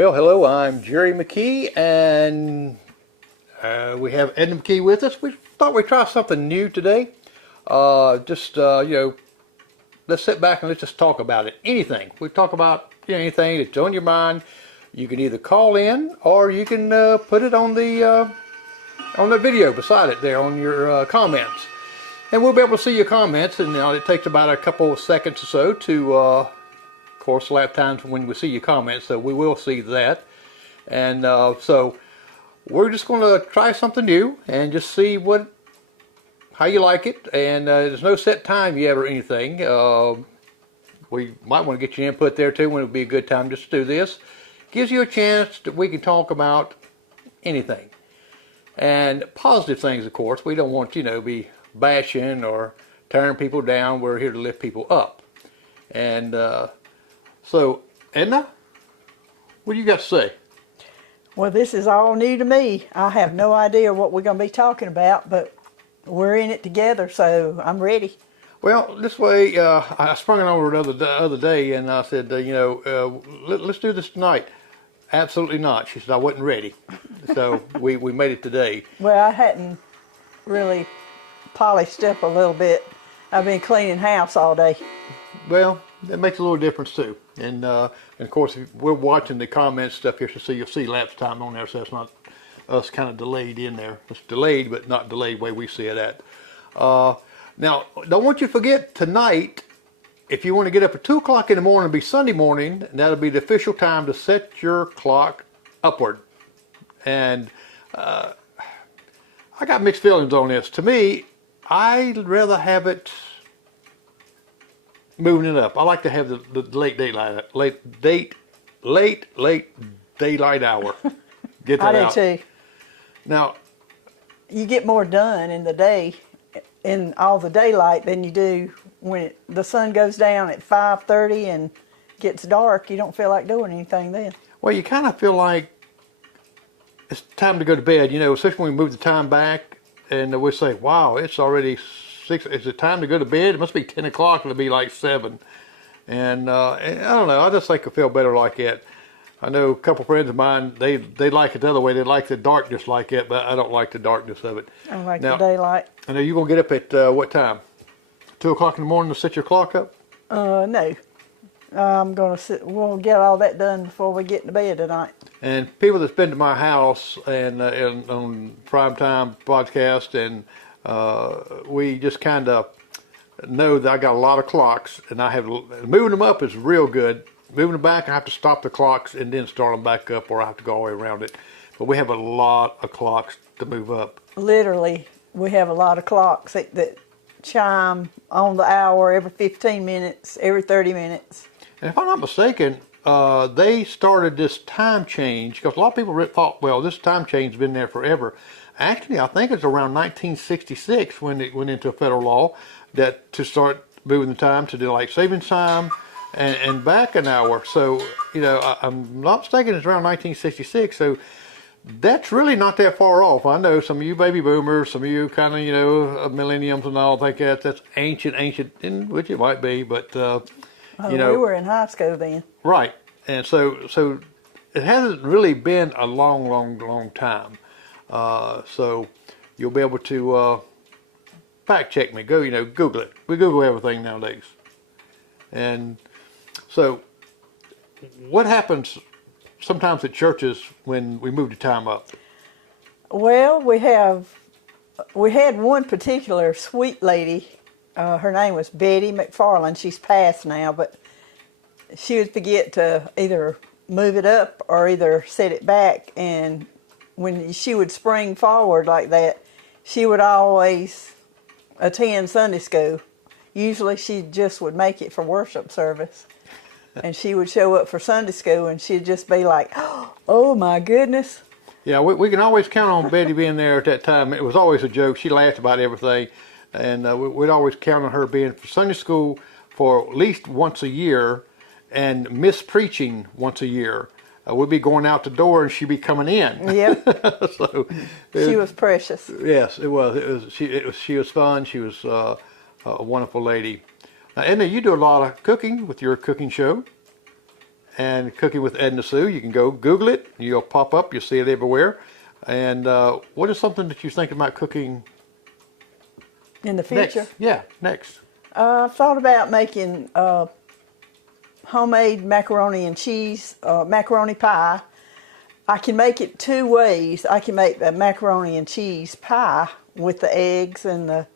Well, hello, I'm Jerry McKee, and we have Edna McKee with us. We thought we'd try something new today. Let's sit back and let's just talk about it. Anything. We talk about anything that's on your mind. You can either call in or you can put it on the video beside it there on your comments. And we'll be able to see your comments, and it takes about a couple of seconds or so to of course, lap times when we see your comments, so we will see that. And so we're just going to try something new and just see how you like it. And there's no set time yet or anything. We might want to get your input there too when it would be a good time just to do this. Gives you a chance that we can talk about anything. And positive things, of course. We don't want be bashing or tearing people down. We're here to lift people up. And so, Edna, what do you got to say? Well, this is all new to me. I have no idea what we're going to be talking about, but we're in it together, so I'm ready. Well, this way, I sprung it over the other day, and I said, let's do this tonight. Absolutely not. She said, I wasn't ready. So we made it today. Well, I hadn't really polished up a little bit. I've been cleaning house all day. Well, that makes a little difference too. And of course, we're watching the comments stuff here, so you'll see lapse time on there, so it's not us kind of delayed in there. It's delayed, but not delayed the way we see it at. Now, don't want you to forget tonight, if you want to get up at 2 o'clock in the morning, it'll be Sunday morning, and that'll be the official time to set your clock upward. And I got mixed feelings on this. To me, I'd rather have it moving it up. I like to have the late daylight hour. Get that out. I do too. Now, you get more done in the day, in all the daylight, than you do when the sun goes down at 5:30 and gets dark. You don't feel like doing anything then. Well, you kind of feel like it's time to go to bed. Especially when we move the time back, and we say, "Wow, it's already 6. Is it time to go to bed? It must be 10 o'clock. It'll be like 7." And I don't know. I just think I feel better like that. I know a couple friends of mine, they like it the other way. They like the darkness like it, but I don't like the darkness of it. I like the daylight. I know you're going to get up at what time? 2 o'clock in the morning to set your clock up? No. I'm going to we'll get all that done before we get to bed tonight. And people that's been to my house and on Primetime Podcast, and we just kind of know that I got a lot of clocks, and I have moving them up is real good. Moving them back, I have to stop the clocks and then start them back up, or I have to go all the way around it. But we have a lot of clocks to move up. Literally, we have a lot of clocks that chime on the hour every 15 minutes, every 30 minutes. And if I'm not mistaken, they started this time change, because a lot of people thought, well, this time change has been there forever. Actually, I think it's around 1966 when it went into federal law that to start moving the time to daylight savings time and back an hour. So, I'm not mistaken, it's around 1966. So that's really not that far off. I know some of you baby boomers, some of you kind of, millenniums and all think that's ancient, which it might be, but, we were in high school then. Right. And so it hasn't really been a long time. So you'll be able to fact check me. Go, Google it. We Google everything nowadays. And so what happens sometimes at churches when we move the time up? Well, we had one particular sweet lady. Her name was Betty McFarland. She's passed now, but she would forget to either move it up or either set it back. And when she would spring forward like that, she would always attend Sunday school. Usually she just would make it for worship service. And she would show up for Sunday school, and she'd just be like, oh my goodness. Yeah, we can always count on Betty being there at that time. It was always a joke. She laughed about everything. And we'd always count on her being for Sunday school for at least once a year and miss preaching once a year. We'd be going out the door and she'd be coming in. Yep. So she was precious. Yes, it was. She was fun. She was a wonderful lady. Now, Edna, you do a lot of cooking with your cooking show. and Cooking with Edna Sue. You can go Google it. You'll pop up. You'll see it everywhere. And what is something that you think about cooking In the future, next? Yeah, next. I've thought about making homemade macaroni and cheese, macaroni pie. I can make it two ways. I can make the macaroni and cheese pie with the eggs and the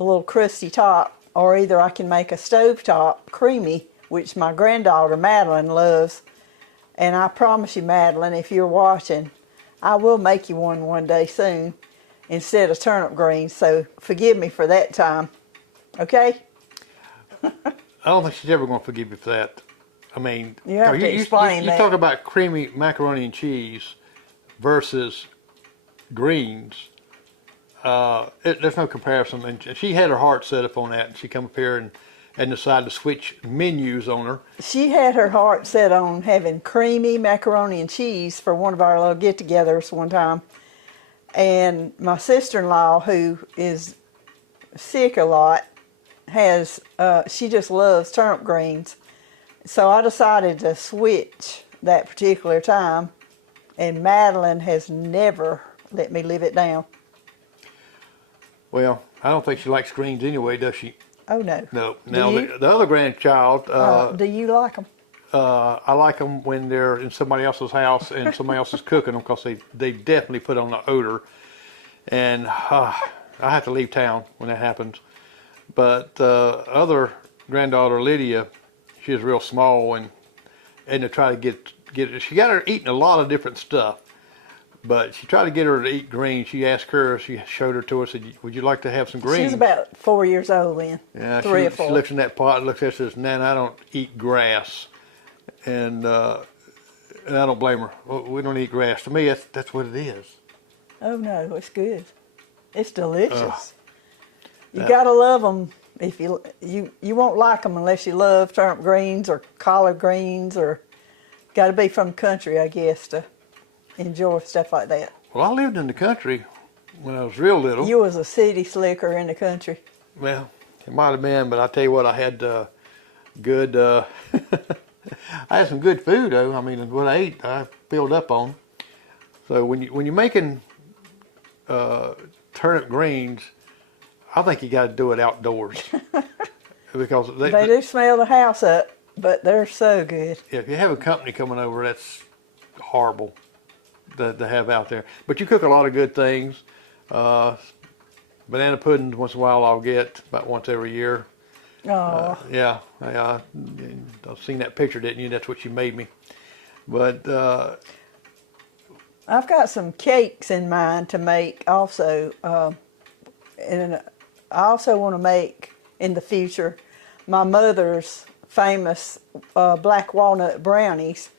little crusty top, or either I can make a stovetop creamy, which my granddaughter Madeline loves. And I promise you, Madeline, if you're watching, I will make you one day soon instead of turnip greens. So forgive me for that time. Okay? I don't think she's ever going to forgive you for that. I mean, You have to explain you that. talk about creamy macaroni and cheese versus greens. There's no comparison. And she had her heart set up on that, and she come up here and decided to switch menus on her. She had her heart set on having creamy macaroni and cheese for one of our little get-togethers one time. And my sister-in-law, who is sick a lot, she just loves turnip greens. So I decided to switch that particular time, and Madeline has never let me live it down. Well, I don't think she likes greens anyway, does she? Oh, no. No. Do Now, you? the other grandchild, Do you like them? I like them when they're in somebody else's house and somebody else is cooking them, because they definitely put on the odor. And I have to leave town when that happens. But other granddaughter, Lydia, she's real small, and to try to get she got her eating a lot of different stuff. But she tried to get her to eat greens. She showed her to us, said, "Would you like to have some greens?" She's about 4 years old then. Yeah, 3 or she 4. looks in that pot and looks at it and says, "Nan, I don't eat grass." And I don't blame her. Well, we don't eat grass. To me, that's what it is. Oh, no, it's good. It's delicious. You That- gotta love them. If you won't like them unless you love turnip greens or collard greens, or got to be from the country, I guess, to enjoy stuff like that. Well, I lived in the country when I was real little. You was a city slicker in the country. Well, it might have been, but I tell you what, I had good. I had some good food though. I mean, what I ate, I filled up on. So when you're making turnip greens, I think you got to do it outdoors because They do smell the house up, but they're so good. if you have a company coming over, that's horrible to have out there. But you cook a lot of good things. Banana puddings once in a while I'll get about once every year. Oh, Yeah, I've seen that picture, didn't you? That's what you made me. But I've got some cakes in mind to make also, and I also want to make in the future my mother's famous black walnut brownies.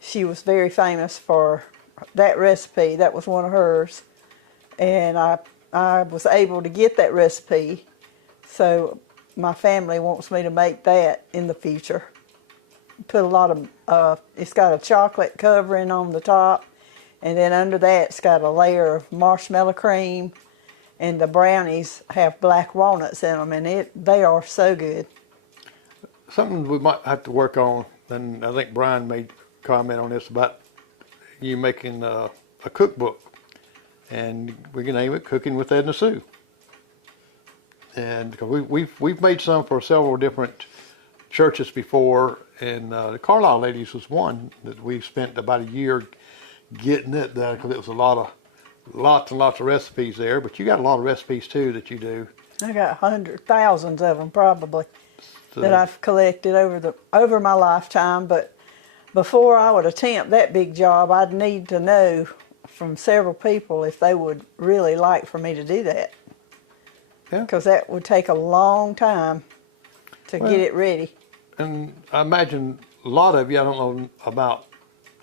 She was very famous for that recipe. That was one of hers, and I was able to get that recipe. So my family wants me to make that in the future. Put a lot of, it's got a chocolate covering on the top, and then under that it's got a layer of marshmallow cream, and the brownies have black walnuts in them, and they are so good. something we might have to work on, and I think Brian made a comment on this about you making a cookbook, and we can name it Cooking with Edna Sue. And because we've made some for several different churches before, and the Carlisle ladies was one that we spent about a year getting it done, because it was lots and lots of recipes there. But you got a lot of recipes too that you do. I got thousands of them probably So, that I've collected over my lifetime. But before I would attempt that big job, I'd need to know from several people if they would really like for me to do that. Yeah. Because that would take a long time to get it ready. And I imagine a lot of you, I don't know about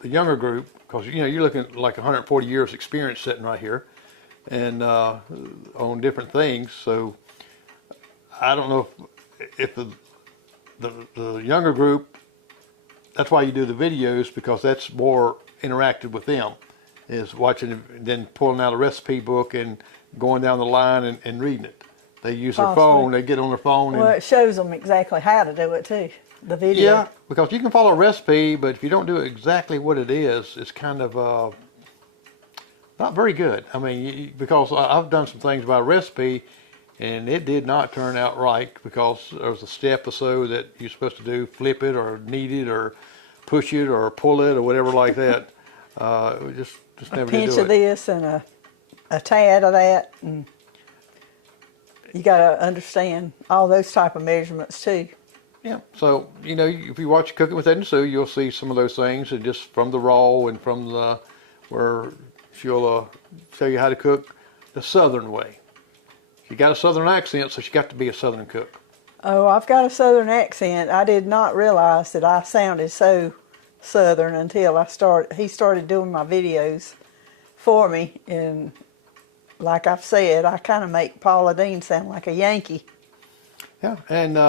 the younger group, because you're looking at like 140 years experience sitting right here, and on different things. So I don't know if the younger group, that's why you do the videos, because that's more interactive with them, is watching and then pulling out a recipe book and going down the line and reading it. They use their Possibly. phone, they get on their phone. Well, it shows them exactly how to do it too. the video. Yeah, because you can follow a recipe, but if you don't do exactly what it is, it's kind of not very good. I mean, because I've done some things by recipe, and it did not turn out right because there was a step or so that you're supposed to do, flip it or knead it or push it or pull it or whatever like that. We just never did do it. A pinch of this and a tad of that, and you got to understand all those type of measurements too. Yeah, so, you know, if you watch Cooking with Edna Sue, you'll see some of those things, and just from the raw and from the, where she'll show you how to cook the Southern way. She got a Southern accent, so she got to be a Southern cook. Oh, I've got a Southern accent. I did not realize that I sounded so Southern until he started doing my videos for me, and like I've said, I kind of make Paula Deen sound like a Yankee. Yeah, and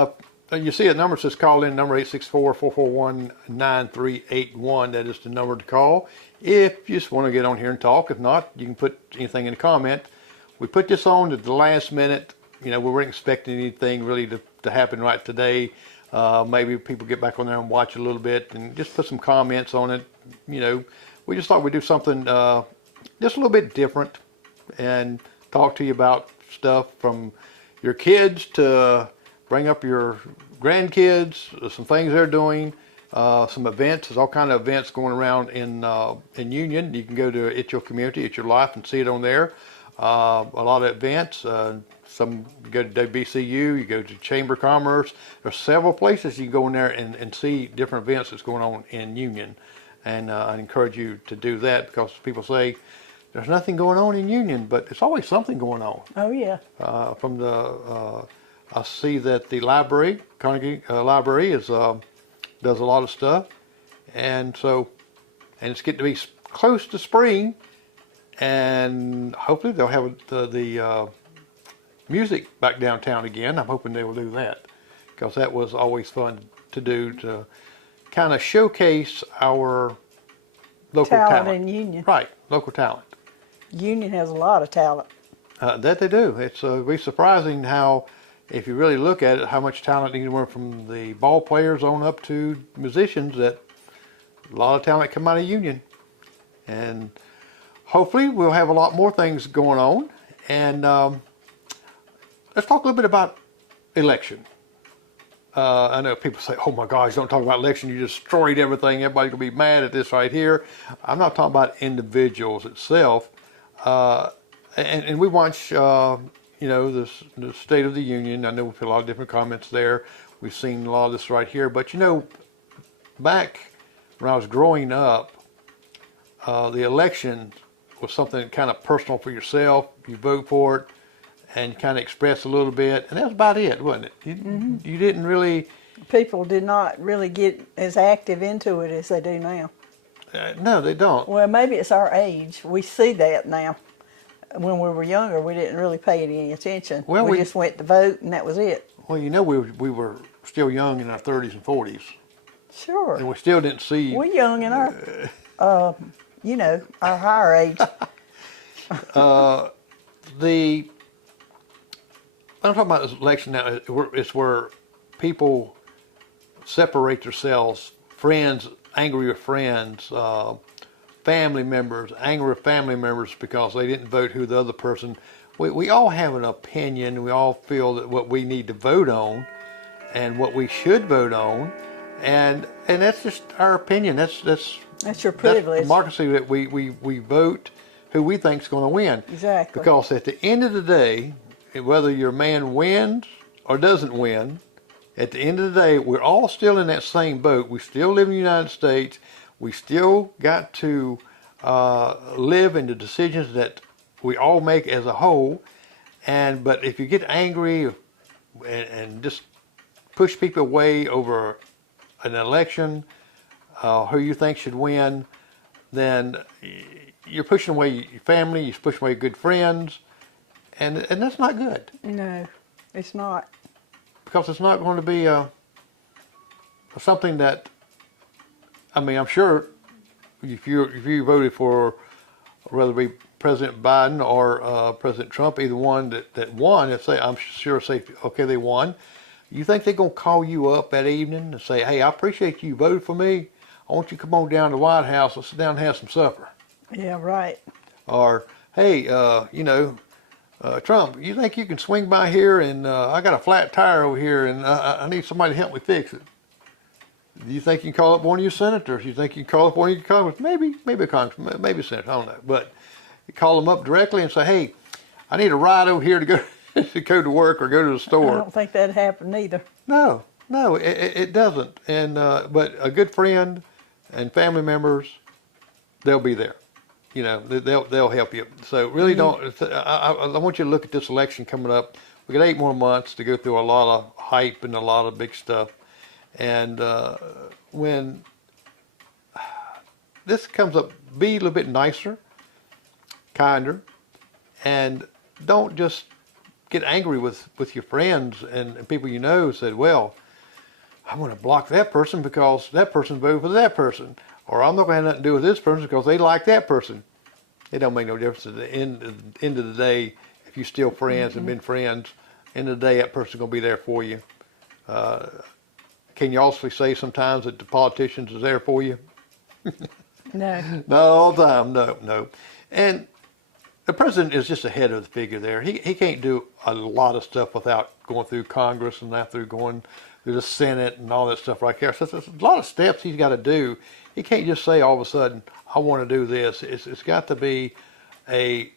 you see a number says call in, number 864-441-9381. That is the number to call if you just want to get on here and talk. If not, you can put anything in the comment. We put this on at the last minute. You know, we weren't expecting anything really to happen right today. Maybe people get back on there and watch a little bit and just put some comments on it. You know, we just thought we'd do something just a little bit different and talk to you about stuff from your kids to bring up your grandkids, some things they're doing, some events. There's all kind of events going around in Union. You can go to It's Your Community, It's Your Life, and see it on there. A lot of events. Some you go to WBCU, you go to Chamber of Commerce. There's several places you can go in there and see different events that's going on in Union. And I encourage you to do that because people say there's nothing going on in Union, but it's always something going on. Oh, yeah. From the, I see that the library, Carnegie Library, does a lot of stuff. And so, and it's getting to be close to spring. And hopefully they'll have the music back downtown again. I'm hoping they will do that because that was always fun to do, to kind of showcase our local talent. In Union. Right, local talent. Union has a lot of talent. That they do. It's be surprising how, if you really look at it, how much talent anywhere from the ball players on up to musicians, that a lot of talent come out of Union. And hopefully we'll have a lot more things going on. And let's talk a little bit about election. I know people say, oh my gosh, don't talk about election, you destroyed everything, everybody's going to be mad at this right here. I'm not talking about individuals itself. And we watch, you know, the State of the Union. I know we've had a lot of different comments there. We've seen a lot of this right here. But, you know, back when I was growing up, the election was something kind of personal for yourself. You vote for it and kind of express a little bit. And that's about it, wasn't it? You didn't really... People did not really get as active into it as they do now. No, they don't. Well, maybe it's our age. We see that now. When we were younger, we didn't really pay any attention. Well, we just went to vote, and that was it. Well, you know, we were still young in our 30s and 40s. Sure. And we still didn't see... We're young in our, you know, our higher age. I'm talking about this election now. It's where people separate themselves, friends, angry with friends, family members, angry with family members because they didn't vote who the other person. We all have an opinion. We all feel that what we need to vote on and what we should vote on, and that's just our opinion. That's your privilege. That's democracy, that we vote who we think is going to win. Exactly. Because at the end of the day, whether your man wins or doesn't win, at the end of the day, we're all still in that same boat. We still live in the United States. We still got to live in the decisions that we all make as a whole. But if you get angry and just push people away over an election, who you think should win, then you're pushing away your family, you're pushing away good friends, and that's not good. No, it's not. Because it's not going to be something that, I mean, I'm sure if you voted for, whether it be President Biden or President Trump, either one that won, I'm sure say, okay, they won, You think they're going to call you up that evening and say, hey, I appreciate you voted for me. I want you to come on down to the White House. Let's sit down and have some supper. Yeah, right. Or, hey, Trump, you think you can swing by here and I got a flat tire over here and I need somebody to help me fix it? Do you think you can call up one of your senators? You think you can call up one of your congressmen? Maybe a congressman, maybe a senator, I don't know. But you call them up directly and say, hey, I need a ride over here to go to go to work or go to the store. I don't think that'd happen either. No, it doesn't. And but a good friend and family members, they'll be there. You know, they'll help you. So really don't. I want you to look at this election coming up. We got 8 more months to go through a lot of hype and a lot of big stuff. And when this comes up, be a little bit nicer, kinder, and don't just get angry with your friends and people you know said, well, I'm going to block that person because that person voted for that person. Or I'm not going to have nothing to do with this person because they like that person. It don't make no difference at the end of the day. If you're still friends and been friends, end of the day, that person's going to be there for you. Can you also say sometimes that the politicians is there for you? No. Not all the time, no. And the president is just a head of the figure there. He can't do a lot of stuff without going through Congress and after going through the Senate and all that stuff right there. So there's a lot of steps he's got to do. He can't just say all of a sudden, I want to do this. It's got to be a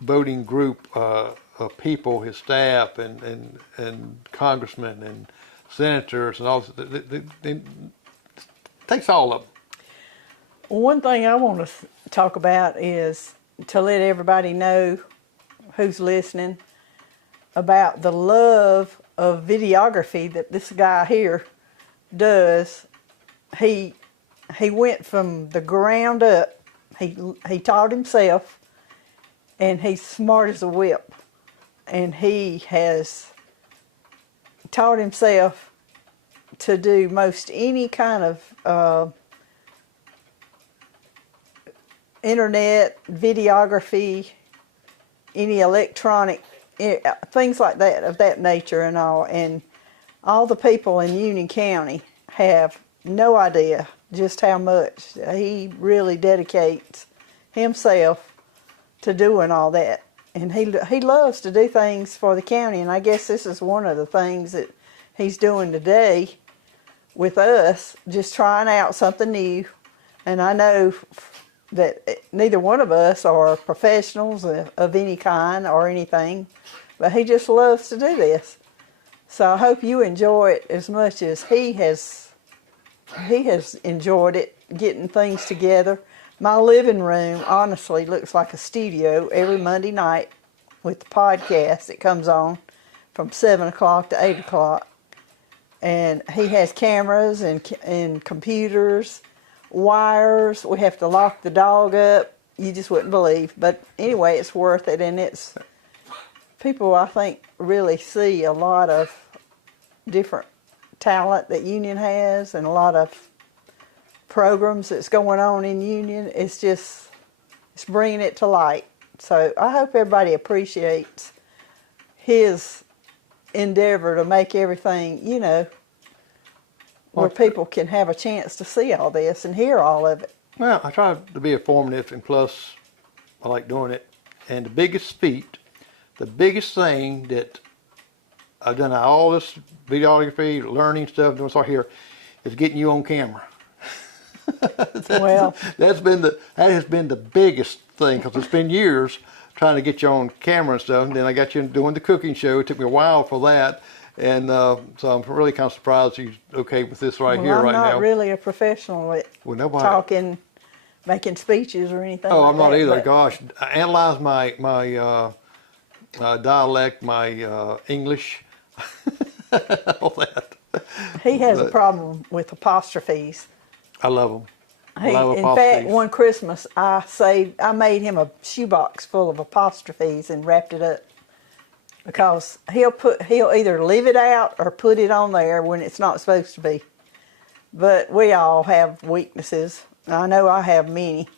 voting group of people, his staff and congressmen and senators and all. It takes all of them. One thing I want to talk about is to let everybody know who's listening about the love of videography that this guy here does. He went from the ground up. He taught himself, and he's smart as a whip. And he has taught himself to do most any kind of internet videography, any electronic things like that, of that nature and all. And all the people in Union County have no idea just how much he really dedicates himself to doing all that. And he loves to do things for the county, and I guess this is one of the things that he's doing today with us, just trying out something new. And I know that neither one of us are professionals of any kind or anything, but he just loves to do this. So I hope you enjoy it as much as he has enjoyed it, getting things together. My living room honestly looks like a studio every Monday night with the podcast that comes on from 7 o'clock to 8 o'clock. And he has cameras and computers, wires. We have to lock the dog up. You just wouldn't believe. But anyway, it's worth it. And it's people, I think, really see a lot of different talent that Union has and a lot of programs that's going on in Union. It's bringing it to light. So I hope everybody appreciates his endeavor to make everything, where people can have a chance to see all this and hear all of it. Well, I try to be informative, and plus I like doing it. And the biggest feat, the biggest thing that I've done all this videography, learning stuff, doing stuff here, is getting you on camera. Well, that has been the biggest thing, because it's been years trying to get you on camera and stuff. And then I got you doing the cooking show. It took me a while for that, and so I'm really kind of surprised you're okay with this right here right now. I'm not really a professional at talking, making speeches or anything. Oh, like I'm not that, either. Gosh, I analyze my dialect, my English, all that. He has a problem with apostrophes. I love them. In fact, one Christmas I made him a shoebox full of apostrophes and wrapped it up, because he'll either leave it out or put it on there when it's not supposed to be. But we all have weaknesses. I know I have many.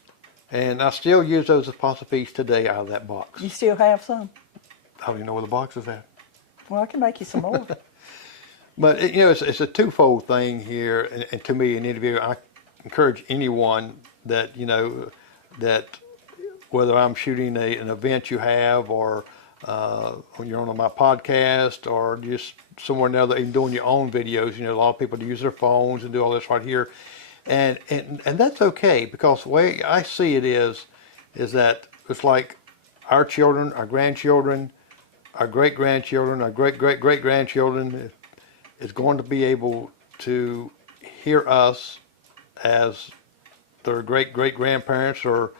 And I still use those apostrophes today out of that box. You still have some? I don't even know where the box is at. Well, I can make you some more. But it's a twofold thing here, and to me, an interview. I encourage anyone that that whether I'm shooting an event you have, or when you're on my podcast, or just somewhere or another, even doing your own videos. A lot of people use their phones and do all this right here, and that's okay, because the way I see it is that it's like our children, our grandchildren, our great grandchildren, our great great great grandchildren is going to be able to hear us as their great great grandparents, or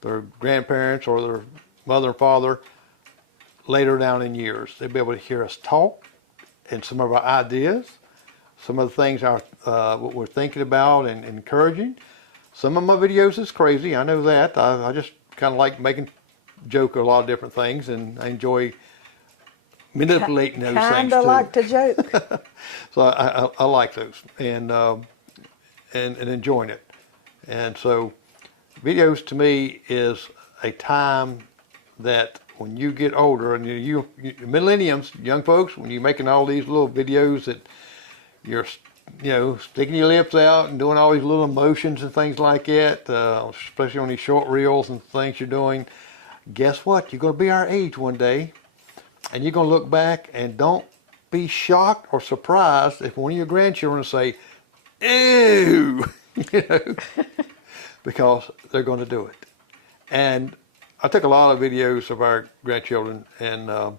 their grandparents, or their mother and father later down in years. They'll be able to hear us talk, and some of our ideas, some of the things what we're thinking about and encouraging. Some of my videos is crazy, I know that. I just kind of like making joke a lot of different things, and I enjoy manipulating those things Kinda too. like to joke. So I like those, and enjoying it. And so videos to me is a time that when you get older, and you millenniums, young folks, when you're making all these little videos that you're sticking your lips out and doing all these little emotions and things like that, especially on these short reels and things you're doing, guess what? You're going to be our age one day, and you're going to look back, and don't be shocked or surprised if one of your grandchildren say, "Ew," because they're going to do it. And I took a lot of videos of our grandchildren, and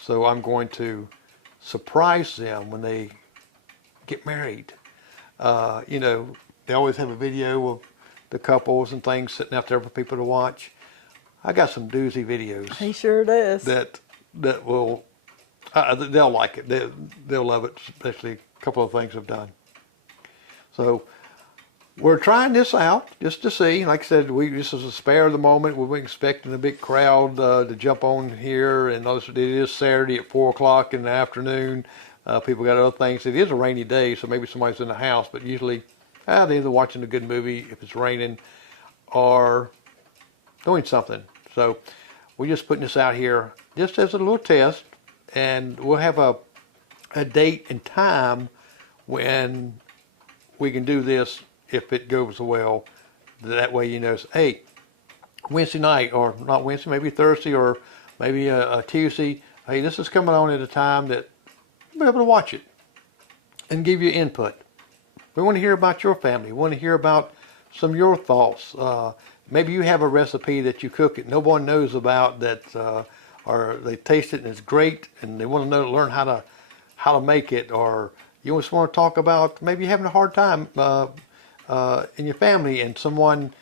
so I'm going to surprise them when they get married. They always have a video of the couples and things sitting out there for people to watch. I got some doozy videos. He sure does. That will, they'll like it. They'll love it, especially a couple of things I've done. So we're trying this out just to see. Like I said, this is a spare of the moment. We weren't expecting a big crowd to jump on here, and it is Saturday at 4 o'clock in the afternoon. People got other things. It is a rainy day, so maybe somebody's in the house, but usually they're either watching a good movie if it's raining, or doing something. So we're just putting this out here just as a little test, and we'll have a date and time when we can do this if it goes well. That way hey, Wednesday night, or not Wednesday, maybe Thursday, or maybe a Tuesday, hey, this is coming on at a time that you'll be able to watch it and give you input. We want to hear about your family. We want to hear about some of your thoughts. Maybe you have a recipe that you cook that no one knows about, that or they taste it and it's great, and they want to learn how to make it, or you just want to talk about maybe you're having a hard time in your family, and someone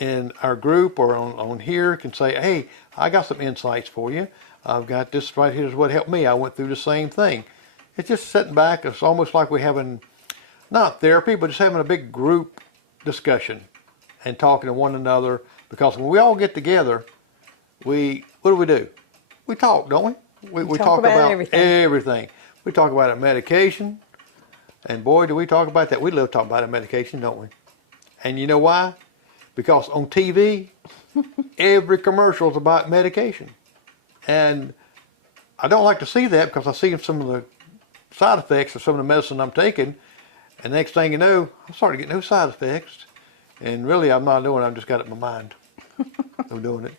in our group or on here can say, hey, I got some insights for you. I've got this right here is what helped me. I went through the same thing. It's just sitting back. It's almost like we're having, not therapy, but just having a big group discussion and talking to one another. Because when we all get together, what do? We talk, don't we? We talk about everything. We talk about our medication. And boy, do we talk about that. We love talking about our medication, don't we? And you know why? Because on TV, every commercial is about medication. And I don't like to see that, because I see some of the side effects of some of the medicine I'm taking. And next thing you know, I'm starting to get no side effects. And really, I'm not doing it. I've just got it in my mind. I'm doing it.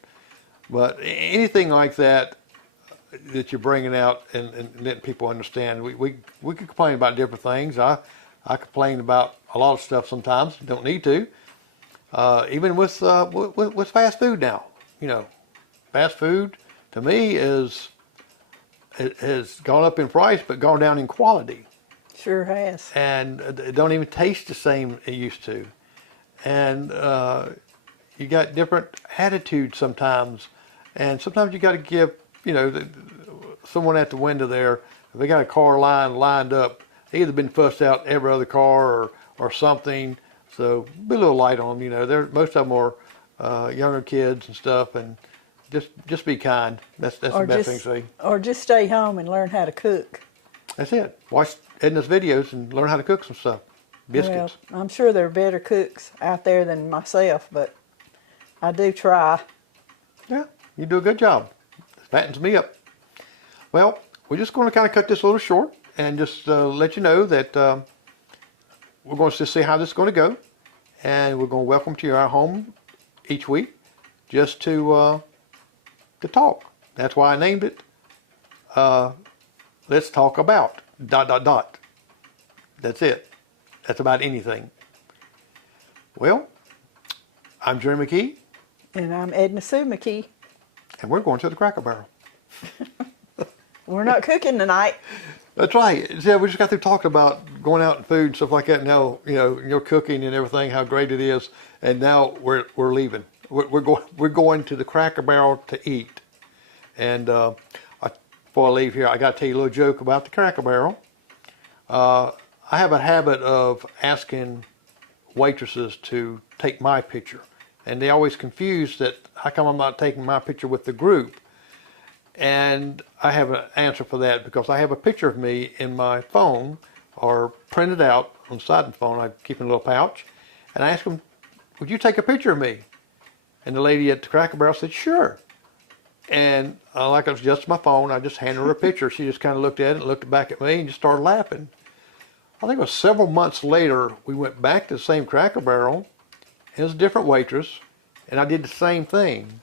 But anything like that you're bringing out and letting people understand, we can complain about different things. I complain about a lot of stuff sometimes. Don't need to. Even with fast food now. Fast food to me has gone up in price, but gone down in quality. Sure has. And it don't even taste the same it used to. And you got different attitudes sometimes, and sometimes you got to give someone at the window there, if they got a car lined up, they either been fussed out every other car or something. So be a little light on them. Most of them are younger kids and stuff, and just be kind. That's the best thing to say. Or just stay home and learn how to cook. That's it. Watch Edna's videos and learn how to cook some stuff. Biscuits. Well, I'm sure there are better cooks out there than myself, but I do try. Yeah, you do a good job. It fattens me up. Well, we're just going to kind of cut this a little short. and just let you know that we're going to just see how this is going to go, and we're going to welcome you to our home each week just to talk. That's why I named it Let's Talk About ... That's it. That's about anything. Well, I'm Jerry McKee. And I'm Edna Sue McKee. And we're going to the Cracker Barrel. We're not cooking tonight. That's right. Yeah, we just got through talking about going out and food and stuff like that. Now, you're cooking and everything, how great it is. And now we're leaving. We're going to the Cracker Barrel to eat. And before I leave here, I got to tell you a little joke about the Cracker Barrel. I have a habit of asking waitresses to take my picture. And they always confused that how come I'm not taking my picture with the group. And I have an answer for that because I have a picture of me in my phone or printed out on the side of the phone. I keep in a little pouch. And I asked them, would you take a picture of me? And the lady at the Cracker Barrel said, sure. And like it was just my phone, I just handed her a picture. She just kind of looked at it, looked back at me, and just started laughing. I think it was several months later, we went back to the same Cracker Barrel. It was a different waitress, and I did the same thing.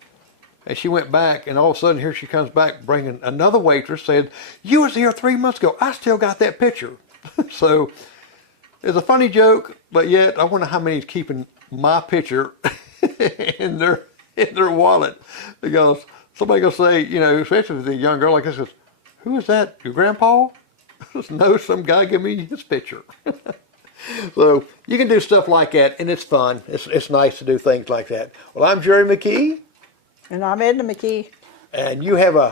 And she went back, and all of a sudden, here she comes back bringing another waitress, saying, you was here 3 months ago. I still got that picture. So it's a funny joke, but yet I wonder how many is keeping my picture in their wallet. Because somebody going to say, especially with a young girl like this, goes, who is that, your grandpa? No, some guy give me his picture. So you can do stuff like that, and it's fun. It's nice to do things like that. Well, I'm Jerry McKee. And I'm Edna McKee. And you have a